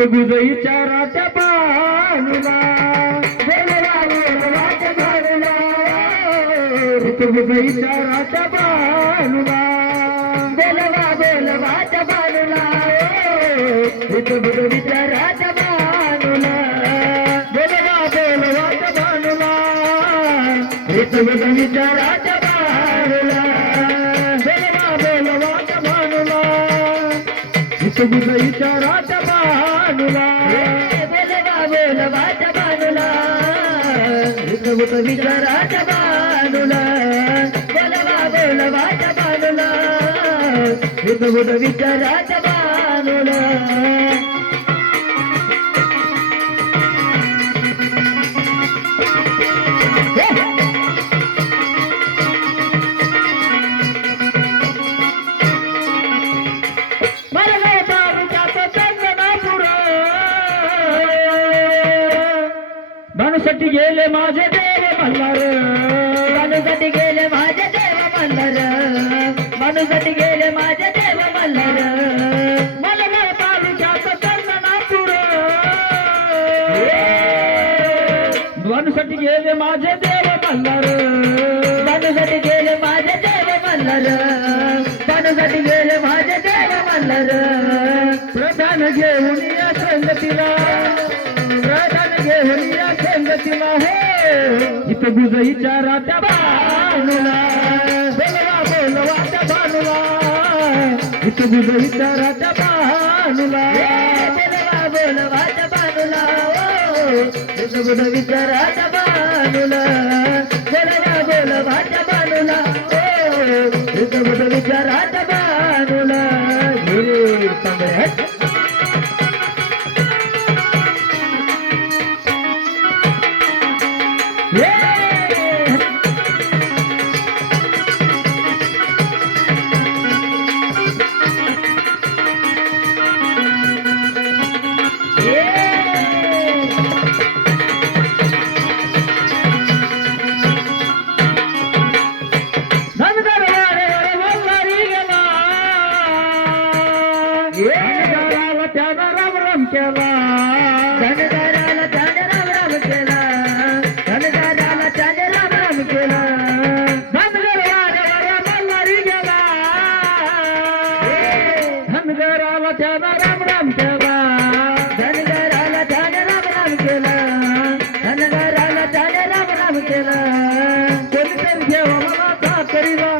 इथं गुजईच्या राजा बानुला बोलवा राजा बानुला बोलवा बोलवाच्या बानुला इथं गुजईच्या राजा बानुला बोलवा बोलवाच्या बानुला इथं गुजईच्या राजा बानुला बोलवा बोलवाच्या बानुला इथं गुजईच्या राजा बानुला बोलवा बोलवाच्या बानुला गुजईच्या राजा बानुला बोलवा बोलवाच्या बानुला गुजईच्या राजा बानुला धनुसाठी गेले माझे देव मल्हार. धनुसाठी गेले माझे देव मल्हार. धनुसाठी गेले माझे देव मल्हार. धनुसाठी गेले माझे देव मल्हार. धनुसाठी गेले माझे देव मल्हार. धनुसाठी गेले माझे देव मल्हार. प्रधान घेऊन या संगतीला. इथं गुजईच्या राजा बानुला बोलवा बोलवा त्या बानुला इथं गुजईच्या राजा बानुला बोलवा बोलवा त्या बानुला इथं गुजईच्या राजा बानुला बोलवा बोलवा त्या बानुला इथं गुजईच्या राजा धनगराला त्यानं राम राम केला. धनगराला त्यानं राम राम केला. धनगराला त्यानं राम राम केला. धनगरवाड्यावर वल्हारी गेला. धनगराला त्यानं राम राम केला. धनगराला त्यानं राम राम केला. धनगराला राम राम केला. कोणीतरी मला का करीला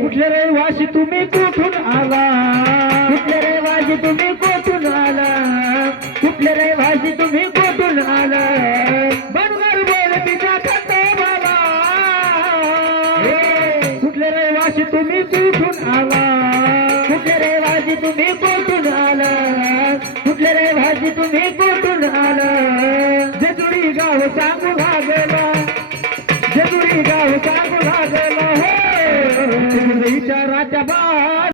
कुठले रे वाशी तुम्ही कुठून आला? कुठले रे वाशी तुम्ही कुठून आला? कुठले रे वाशी तुम्ही कुठून आला? बरोबर बोल तिच्या खाते मला कुठले रे वाशी तुम्ही कुठून आला? कुठले रे वाशी तुम्ही कुठून आला? कुठले रे वाशी तुम्ही कुठून आला? जेजुरी गाव सांगू लागला जेजुरी गाव सांगू